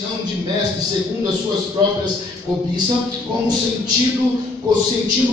ancião de mestre, segundo as suas próprias cobiças, como sentindo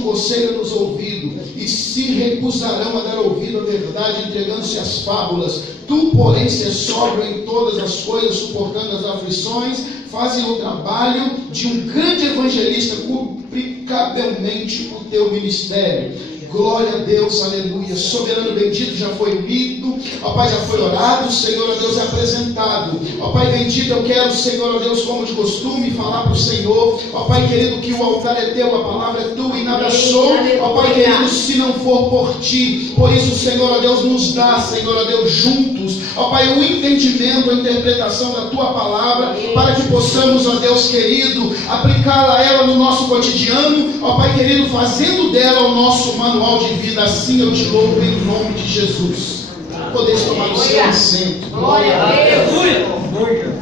coceira nos ouvidos, e se recusarão a dar ouvido à verdade, entregando-se às fábulas. Tu, porém, se és sóbrio em todas as coisas, suportando as aflições, fazem o trabalho de um grande evangelista, cumpre cabalmente o teu ministério. Glória a Deus, aleluia. Soberano bendito, já foi lido, ó Pai, já foi orado, Senhor, ó Deus, é apresentado. Ó Pai bendito, eu quero, Senhor, ó Deus, como de costume, falar para o Senhor, ó Pai querido, que o altar é teu, a palavra é tua e nada sou, ó Pai querido, se não for por ti. Por isso, Senhor, ó Deus, nos dá, Senhor, ó Deus, juntos, ó Pai, o entendimento, a interpretação da tua palavra, para que possamos, ó Deus querido, aplicá-la ela no nosso cotidiano, ó Pai querido, fazendo dela o nosso manual de vida. Assim eu te louvo em nome de Jesus. Podeis tomar o seu assento. Glória a Deus.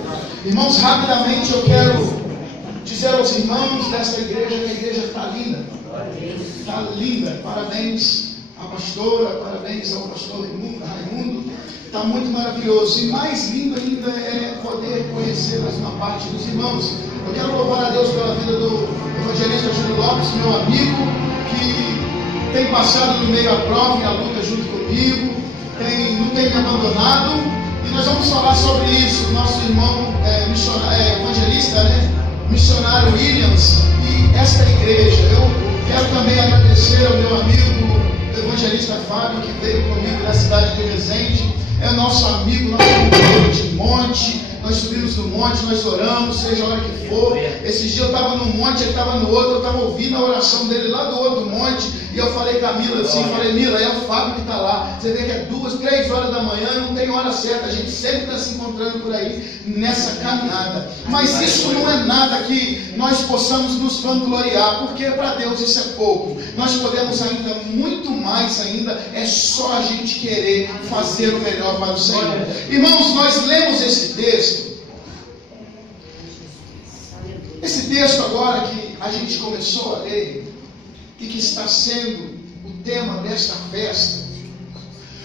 Irmãos, rapidamente eu quero dizer aos irmãos desta igreja que a igreja está linda. Está linda. Parabéns à pastora, parabéns ao pastor Raimundo. Está muito maravilhoso. E mais lindo ainda é poder conhecer mais uma parte dos irmãos. Eu quero louvar a Deus pela vida do evangelista Júlio Lopes, meu amigo, que tem passado no meio à prova e à luta junto comigo, não tem me abandonado, e nós vamos falar sobre isso. Nosso irmão evangelista, missionário Williams, e esta igreja. Eu quero também agradecer ao meu amigo evangelista Fábio, que veio comigo da cidade de Resende. É nosso amigo, nosso companheiro de monte. Nós subimos no monte, nós oramos, seja a hora que for. Esses dias eu estava num monte, ele estava no outro, eu estava ouvindo a oração dele lá do outro monte, e eu falei com a Mila assim, Mila, é o Fábio que está lá. Você vê que é 2, 3 horas da manhã, não tem hora certa, a gente sempre está se encontrando por aí nessa caminhada. Mas isso não é nada que nós possamos nos vangloriar, porque para Deus isso é pouco. Nós podemos ainda, muito mais ainda, é só a gente querer fazer o melhor para o Senhor. Irmãos, nós lemos esse texto. Esse texto agora que a gente começou a ler e que está sendo o tema desta festa,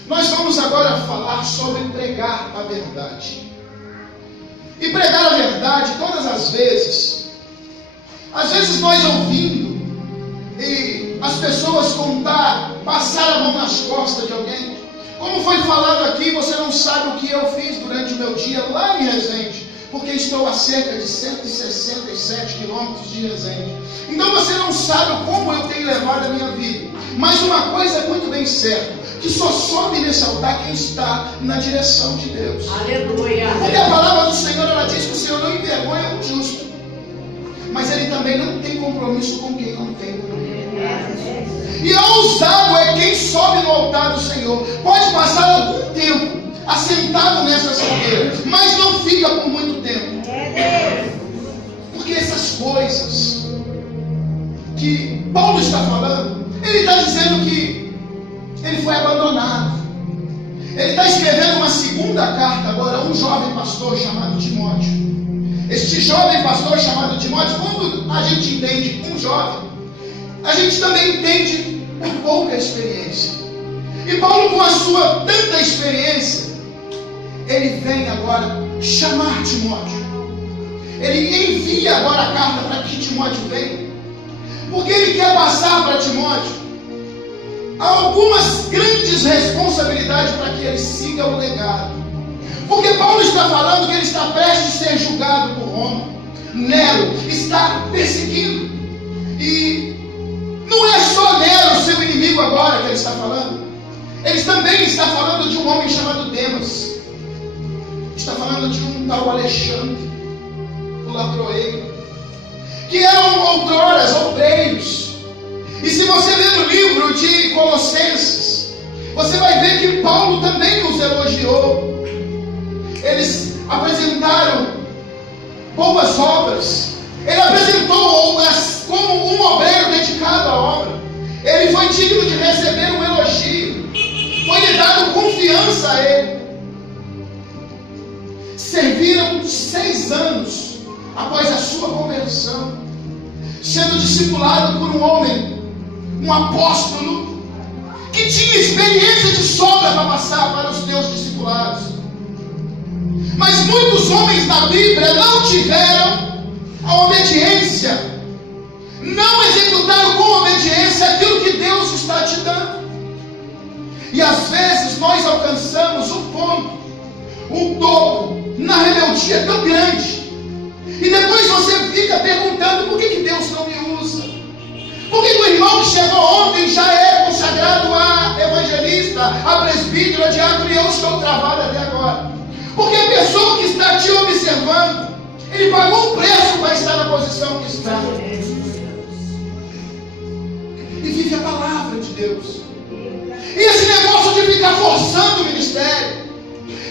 nós vamos agora falar sobre pregar a verdade. E pregar a verdade todas as vezes. Às vezes nós ouvindo e as pessoas passar a mão nas costas de alguém. Como foi falado aqui, você não sabe o que eu fiz durante o meu dia lá em Resende, porque estou a cerca de 167 quilômetros de Resende. Então você não sabe como eu tenho levado a minha vida. Mas uma coisa é muito bem certa, que só sobe nesse altar quem está na direção de Deus. Aleluia. Porque a palavra do Senhor, ela diz que o Senhor não envergonha o justo, mas Ele também não tem compromisso com quem não tem compromisso. E ousado é quem sobe no altar do Senhor. Pode passar algum tempo assentado nessas cadeiras, mas não fica por muito tempo. Porque essas coisas que Paulo está falando, ele está dizendo que ele foi abandonado. Ele está escrevendo uma segunda carta agora a um jovem pastor chamado Timóteo. Este jovem pastor chamado Timóteo, quando a gente entende um jovem, a gente também entende por pouca experiência. E Paulo, com a sua tanta experiência, ele vem agora chamar Timóteo. Ele envia agora a carta para que Timóteo venha, porque ele quer passar para Timóteo algumas grandes responsabilidades para que ele siga o legado. Porque Paulo está falando que ele está prestes a ser julgado por Roma. Nero está perseguindo. E não é só Nero, seu inimigo agora, que ele está falando. Ele também está falando de um homem chamado Demas. Está falando de um tal Alexandre, o ladroeiro, que eram outroras obreiros. E se você ler no livro de Colossenses, você vai ver que Paulo também os elogiou. Eles apresentaram boas obras. Ele apresentou-as como um obreiro dedicado à obra. Ele foi digno de receber um elogio. Foi-lhe dado confiança a ele. Serviram 6 anos após a sua conversão, sendo discipulado por um homem, um apóstolo, que tinha experiência de sobra para passar para os teus discipulados. Mas muitos homens da Bíblia não tiveram está te dando. E às vezes nós alcançamos o ponto, o topo, na rebeldia é tão grande. E depois você fica perguntando: por que Deus não me usa? Por que o irmão que chegou ontem já é consagrado a evangelista, a presbítero, a diácono, e eu estou travado até agora? Porque a pessoa que está te observando, ele pagou um preço para estar na posição que está. E vive a palavra de Deus. E esse negócio de ficar forçando o ministério,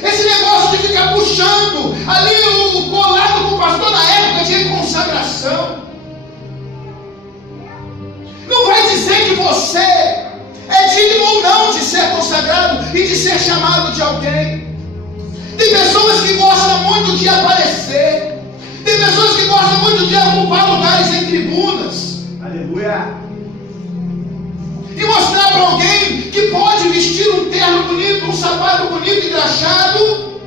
esse negócio de ficar puxando ali o colado com o pastor na época de consagração, não vai dizer que você é digno ou não de ser consagrado e de ser chamado de alguém. Tem pessoas que gostam muito de aparecer. Tem pessoas que gostam muito de ocupar lugares em tribunas. Aleluia. E mostrar para alguém que pode vestir um terno bonito, um sapato bonito, engraxado,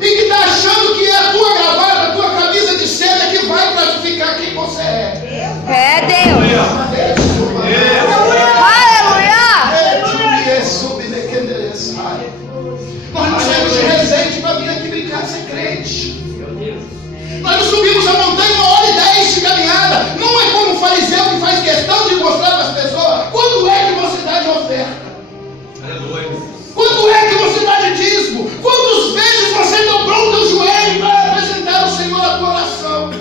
e que está achando que é a tua gravata, a tua camisa de seda que vai classificar quem você é. É Deus. Aleluia. Nós não saímos de Resende para vir aqui brincar de ser crente. Nós não subimos a montanha 1h10 de caminhada. Não é como o fariseu que faz questão de mostrar para as pessoas quando é que você dá de oferta. Quando é que você dá de dízimo? Quantas vezes você dobrou o teu joelho para apresentar ao Senhor a tua oração?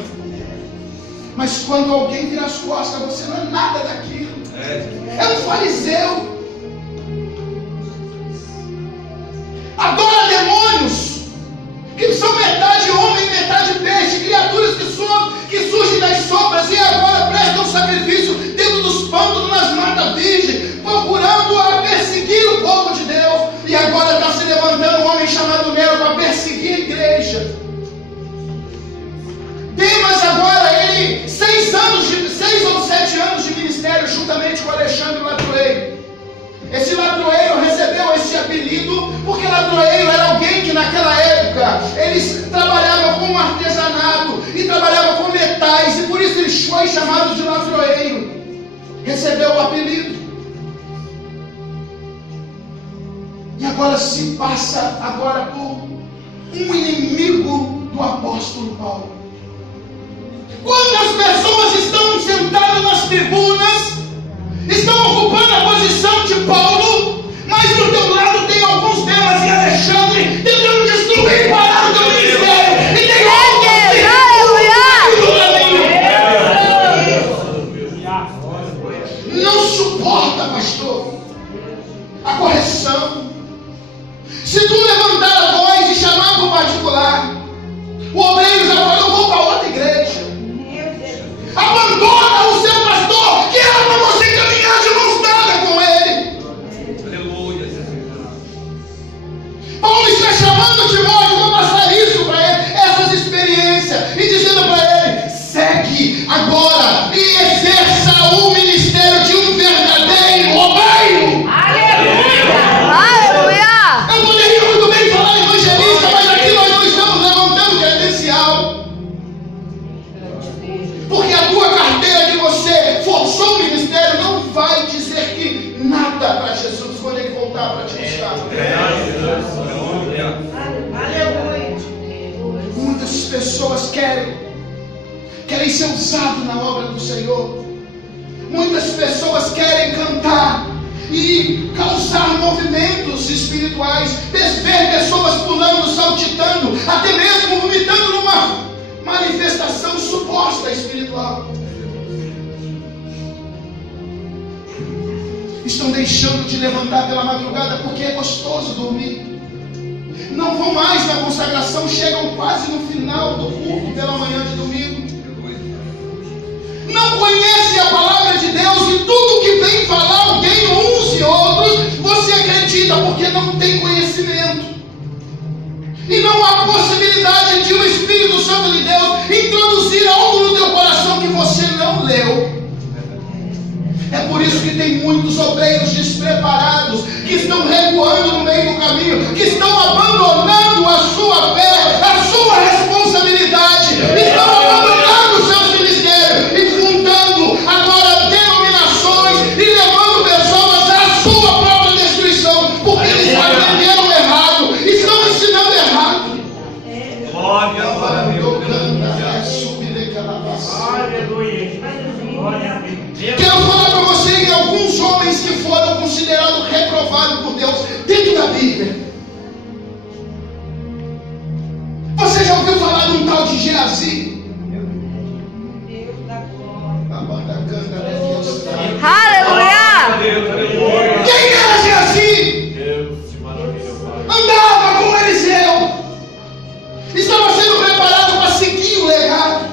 Mas quando alguém vira as costas, você não é nada daquilo. É um fariseu. Adora demônios que são metade homem, metade peixe, criaturas que surgem das sombras e agora prestam sacrifício dentro dos pântanos, nas matas virgens, procurando a perseguir o povo de Deus. E agora está se levantando um homem chamado Nero para perseguir a igreja. Demas agora, ele 6 ou 7 anos de ministério, juntamente com Alexandre Latroeiro. Esse Latroeiro recebeu esse apelido porque Latroeiro era alguém que naquela época eles trabalhavam com artesanato e trabalhavam com metais, e por isso ele foi chamado de Latroeiro. Recebeu o apelido. E agora se passa agora por um inimigo do apóstolo Paulo. Quantas pessoas estão sentadas nas tribunas, estão ocupando a posição de Paulo, mas do teu lado tem alguns Demas e Alexandre tentando destruir e parar o teu ministério. E tem não suporta, pastor, a correção. Se tu levantar a voz e chamar para o particular, o obreiro já falou: eu vou para outra igreja. Abandona o seu pastor, que era para você caminhar de mãos dadas com ele. Aleluia. Paulo está chamando Timóteo para passar isso para ele, essas experiências, e dizendo para ele: segue agora e exerça o ministério de um verdadeiro obreiro. Aleluia. Eu poderia muito bem falar evangelista, mas aqui nós não estamos levantando credencial. Porque a tua carteira que você forçou o ministério não vai dizer que nada para Jesus quando ele voltar para te buscar. Muitas pessoas querem ser usadas na obra do Senhor. Muitas pessoas querem cantar e causar movimentos espirituais, ver pessoas pulando, saltitando, até mesmo vomitando numa manifestação suposta espiritual. Estão deixando de levantar pela madrugada porque é gostoso dormir. Não vão mais na consagração, chegam quase no final do culto pela manhã de domingo. Não conhecem a palavra de Deus e tudo que vem falar alguém, uns e outros, você acredita porque não tem conhecimento. E não há possibilidade de o Espírito Santo de Deus introduzir algo no teu coração que você não leu. É por isso que tem muitos obreiros despreparados que estão recuando no meio do caminho, que estão abandonando a sua fé, a sua responsabilidade, estão abandonando os seus ministérios e fundando agora denominações e levando pessoas Quero falar para você em alguns homens que foram considerados reprovados por Deus dentro da Bíblia. Você já ouviu falar de um tal de Geazi? Aleluia! Quem era Geazi? Andava com Eliseu. Estava sendo preparado para seguir o legado.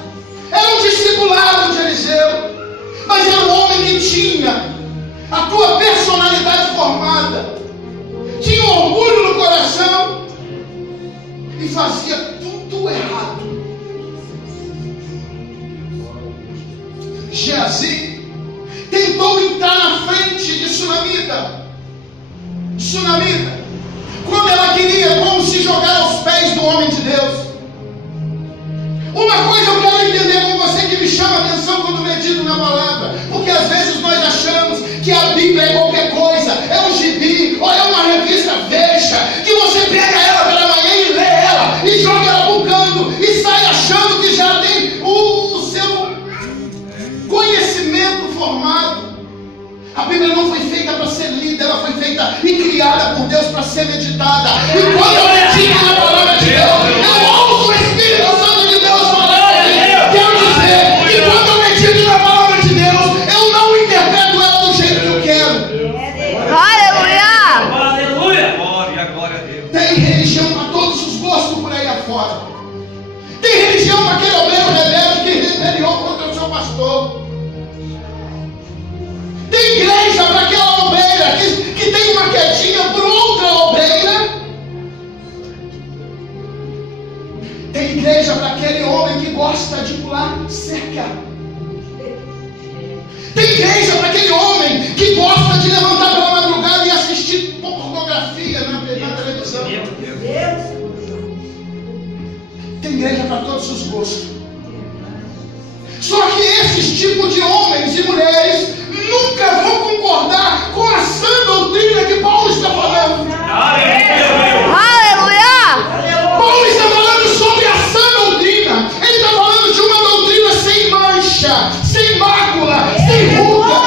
Era um discipulado de Eliseu. Mas era um homem que tinha a tua personalidade formada. Tinha orgulho no coração. E fazia tudo errado. Geazi tentou entrar na frente de Sunamita. Quando ela queria como se jogar aos pés do homem de Deus. Uma coisa eu quero entender com você que me chama a atenção quando medito na palavra. Porque às vezes nós achamos que a Bíblia é qualquer coisa. É um gibi, ou é uma revista Veja, que você pega ela pela manhã e lê ela, e joga ela para um canto, e sai achando que já tem o seu conhecimento formado. A Bíblia não foi feita para ser lida, ela foi feita e criada por Deus para ser meditada. E quando eu medito na palavra de Deus, eu ouço o Espírito Santo de Deus falar comigo. Quero dizer que quando eu medito na palavra de Deus, eu não interpreto ela do jeito que eu quero. Aleluia! Glória a Deus. Tem religião para todos os gostos por aí afora. Tem religião para aquele obreiro rebelde que rebeliou contra o seu pastor. Tem igreja para aquela obreira que tem uma quedinha por outra obreira. Tem igreja para aquele homem que gosta de pular cerca. Tem igreja para aquele homem que gosta de levantar pela madrugada e assistir pornografia na televisão. Tem igreja para todos os gostos. Só que esses tipos de homens e mulheres nunca vão concordar com a sã doutrina que Paulo está falando. Aleluia! Paulo está falando sobre a sã doutrina. Ele está falando de uma doutrina sem mancha, sem mácula, sem ruga.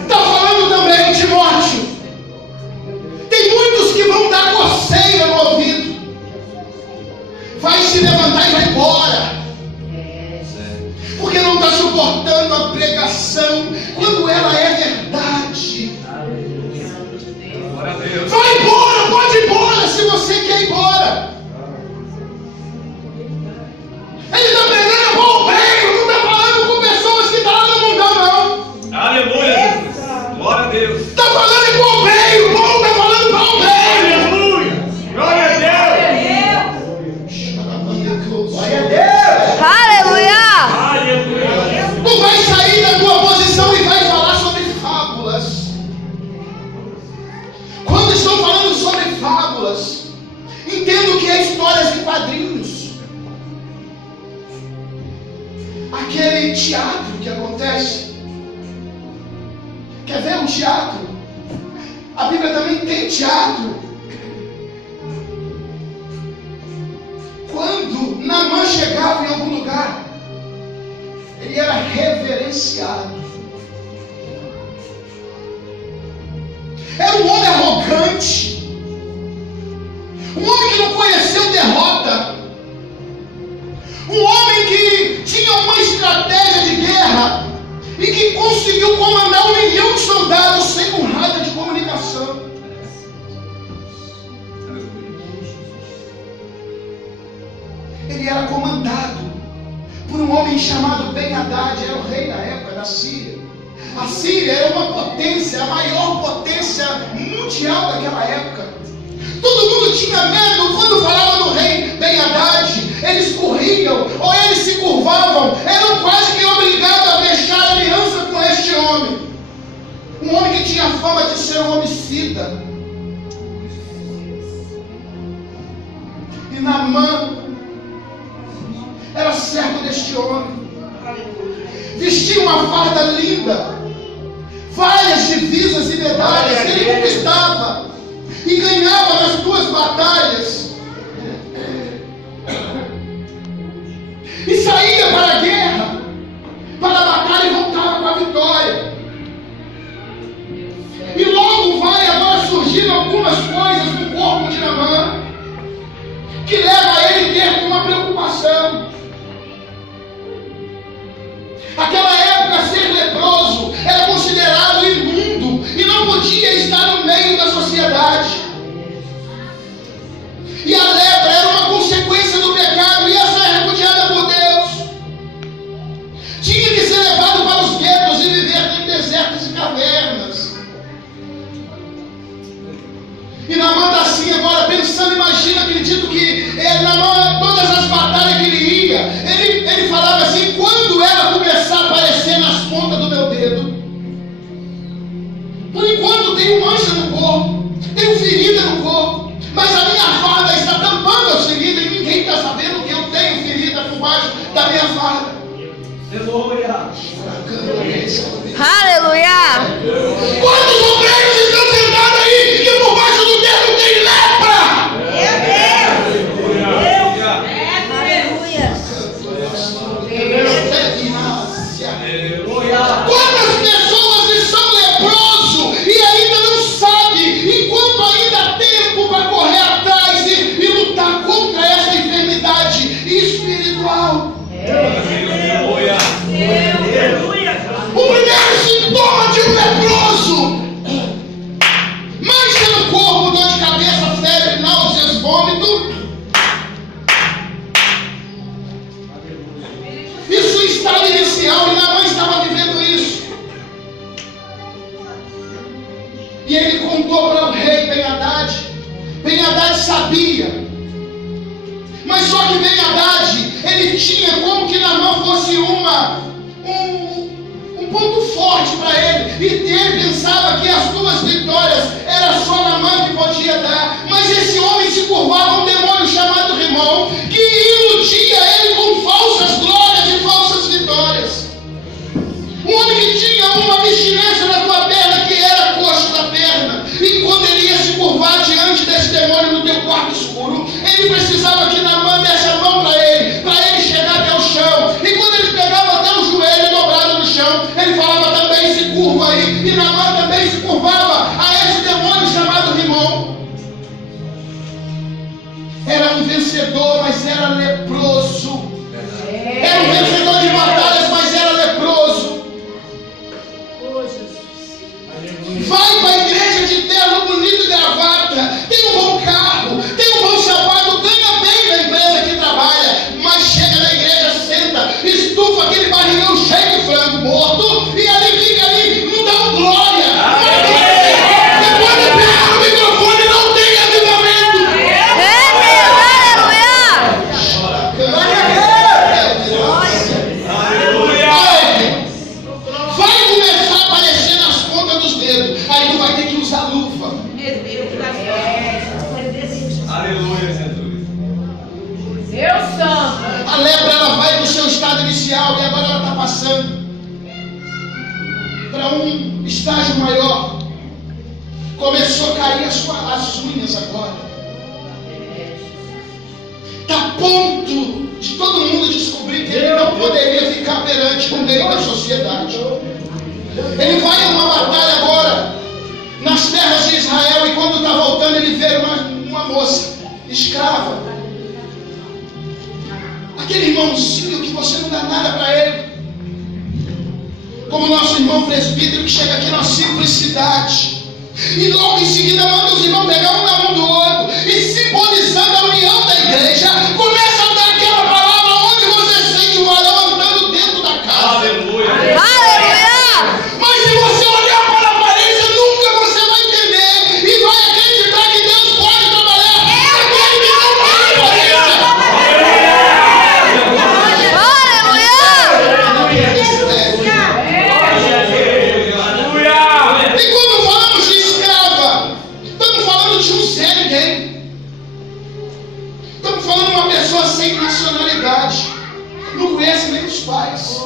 Está falando também, Timóteo. Tem muitos que vão dar coceira no ouvido. Vai se levantar e vai embora. Porque não está suportando a pregação quando ela é verdade. Vai embora, pode ir embora se você quer ir embora. Ele está pregando para o bem, não está falando com pessoas que estão lá no mundão, não. Aleluia. Glória a Deus. Está falando com o bem, o povo está falando para o bem. Aleluia. Glória a Deus. Aleluia! Tu vai sair da tua posição e vai falar sobre fábulas. Quando estou falando sobre fábulas, entendo que é histórias de quadrinhos. Aquele teatro que acontece. Quer ver um teatro? A Bíblia também tem teatro. Quando Naamã chegava em algum lugar, ele era reverenciado. Era um homem arrogante, um homem que não conheceu derrota, um homem que tinha uma estratégia de guerra e que conseguiu comandar 1 milhão de soldados sem um rádio de comunicação. Ele era comandado por um homem chamado Ben-Hadad, era o rei da época da Síria. A Síria era uma potência, a maior potência mundial daquela época. Todo mundo tinha medo quando falava do rei Ben-Hadad. Eles corriam ou eles se curvavam, eram quase que obrigados a deixar aliança com este homem. Um homem que tinha fama de ser um homicida. E Naamã era servo deste homem. Vestia uma farda linda, várias divisas e medalhas que ele conquistava e ganhava nas batalhas e saía para a guerra, para a batalha e voltava com a vitória. E logo vai agora surgindo algumas coisas no corpo de Naamã que leva a ele a ter uma preocupação. Aquela época, ser leproso era considerado imundo e não podia estar no meio da sociedade. E a lepra era uma consequência do pecado e essa é repudiada por Deus. Tinha que ser levado para os guetos e viver em desertos e cavernas. E Naamã está assim agora pensando, imagina, acredito que Naamã, todas as batalhas que ele ia, ele falava assim, quando ela começar a aparecer nas pontas do meu dedo, por enquanto tenho mancha no corpo, tenho ferida no corpo, mas a minha farda está tampando as feridas e ninguém está sabendo que eu tenho ferida por baixo da minha farda. Aleluia. Aleluia. Quantos obreiros estão sentados aí que por baixo do dedo tem lepra? Quantas pessoas estão leprosos e ainda não sabem, enquanto ainda há tempo para correr atrás e lutar contra essa enfermidade espiritual. O primeiro sintoma de um leproso: mancha no corpo, dor de cabeça, febre, náuseas, vômito. Isso é o estado inicial e Naamã estava vivendo isso. E ele contou para o rei Ben-Hadad. Ben-Hadad sabia. Mas só que Ben-Hadad, ele tinha como que Naamã fosse um ponto forte para ele. E ele pensava que as duas vitórias era só Naamã que podia dar. Mas esse homem se curvava a um demônio chamado Rimon, que iludia ele com falsas glórias e falsas vitórias. Um homem que tinha uma abstinência na tua perna, que era a coxa da perna. E quando ele ia se curvar diante desse demônio no teu quarto escuro, ele precisava que Naamã desse a mão para ele chegar até o chão. E quando ele pegava até o joelho dobrado no chão, ele falava também, se curva aí. E Naamã também se curvava a esse demônio chamado Rimon. Era um vencedor, mas era leproso. Era um vencedor de batalhas, mas era leproso. Vai para a igreja de terno bonito e gravata, tem um bom carro, tem um bom sapato, ganha bem na empresa que trabalha, mas chega na igreja, senta, estufa aquele barrigão cheio de frango morto e ali fica ali, não dá um glória. Depois de pegar o microfone não tem avivamento. Vai começar a aparecer nas pontas dos dedos, aí tu vai ter que usar luva. Aleluia, Jesus. A lepra, ela vai do seu estado inicial e agora ela está passando para um estágio maior. Começou a cair as unhas agora. Está a ponto de todo mundo descobrir que ele não poderia ficar perante o meio da sociedade. Ele vai a uma batalha agora nas terras de Israel e quando está voltando ele vê uma moça escrava. Aquele irmãozinho que você não dá nada para ele. Como o nosso irmão presbítero que chega aqui na simplicidade. E logo em seguida manda os irmãos pegar um na mão do outro. E simbolizando a união da igreja, começa a dar aquela palavra onde você sente o varão andando dentro da casa. Aleluia. Mas se você olhar para a aparência, nunca você vai entender. E vai acreditar que Deus pode trabalhar naquele que não tem aparência. E quando falamos de escrava, estamos falando de um Zé ninguém. Estamos falando de uma pessoa sem nacionalidade. Não conhece nem os pais.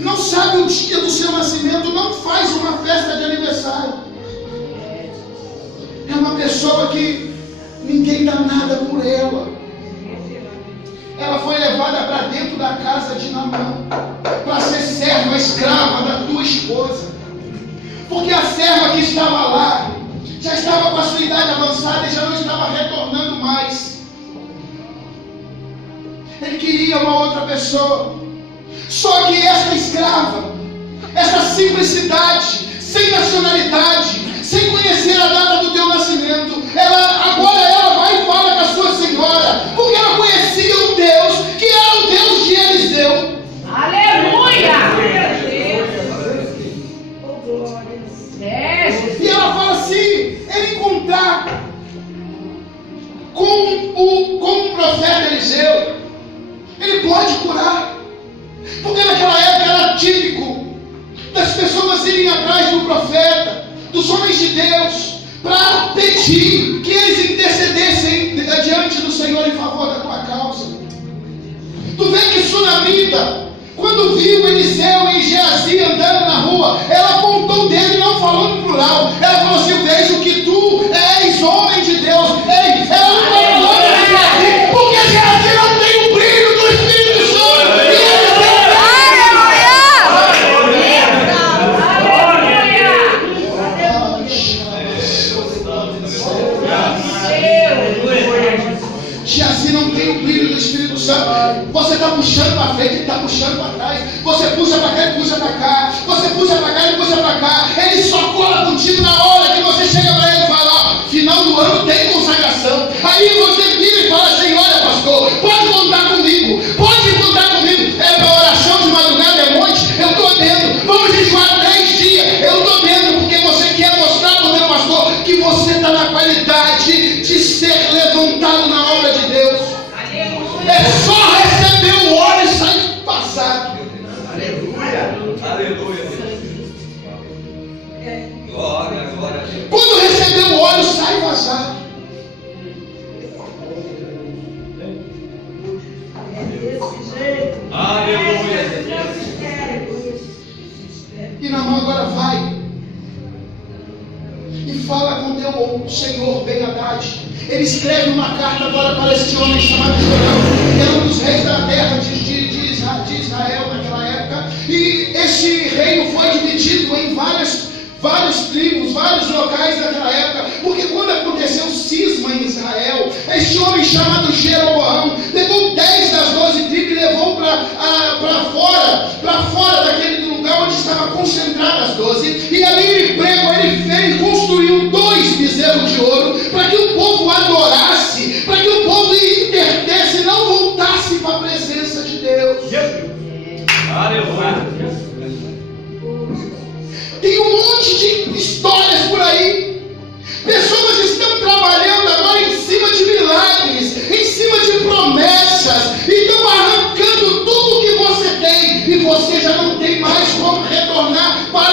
Não sabe o dia do seu nascimento. Não faz uma festa de aniversário. É uma pessoa que Ninguém dá nada por ela. Ela foi levada para dentro da casa de Naamã para ser serva, escrava da tua esposa. Porque a serva que estava lá já estava com a sua idade avançada e já não estava retornando mais. Ele queria uma outra pessoa. Só que esta escrava, essa simplicidade, sem nacionalidade, sem conhecer a data do teu nascimento, agora ela vai e fala com a sua senhora, porque ela conhecia o Deus que era o Deus de Eliseu. Aleluia! E ela fala assim: ele encontrar com o profeta Eliseu, ele pode curar. Porque naquela época era típico das pessoas irem atrás do profeta, dos homens de Deus, para pedir que eles intercedessem diante do Senhor em favor da tua causa. Tu vê que Sunamita, quando viu Eliseu e Geazi andando na rua, ela apontou o dedo e não falou no plural. Ela falou assim: eu vejo que tu és homem de Deus. Ela falou nome de Geazi, porque Geazi não tem o brilho do Espírito Santo. E Eliseu... Geazi não tem o brilho do Espírito Santo. Você está puxando para frente, ele está puxando para trás. Você puxa para cá, ele puxa para cá. Você puxa para cá, ele puxa para cá. Ele só cola contigo na hora que você chega para ele e fala: ó, final do ano tem consagração. Aí você vira e fala assim: olha, pastor, pode contar comigo. Pode contar comigo. É para oração de madrugada, é monte, eu estou dentro. Vamos jejuar 10 dias, eu estou dentro. Porque você quer mostrar para o meu pastor que você está na qualidade de ser levantado na obra de Deus. É só receber o óleo e sair passado. Aleluia. Aleluia. Glória, glória a Deus. Quando receber o óleo, sai vazado. Aleluia. E Naamã agora vai e fala com teu Senhor Ben-Hadad. Ele escreve uma carta agora para este homem chamado Jorão, que era um dos reis da terra de Israel naquela época. E este reino foi dividido em várias tribos, vários locais daquela época, porque quando aconteceu o cisma em Israel, este homem chamado Jeroboão levou 10 das 12 tribos e levou para fora daquele lugar onde estava concentradas as 12, e ali ele construiu 2 bezerros de ouro para que o povo adorasse, para que o povo interdesse e não voltasse para a presença de Deus. Aleluia. Tem um monte de histórias por aí. Pessoas estão trabalhando agora em cima de milagres, em cima de promessas, e estão arrancando tudo que você tem, e você já não tem mais como retornar para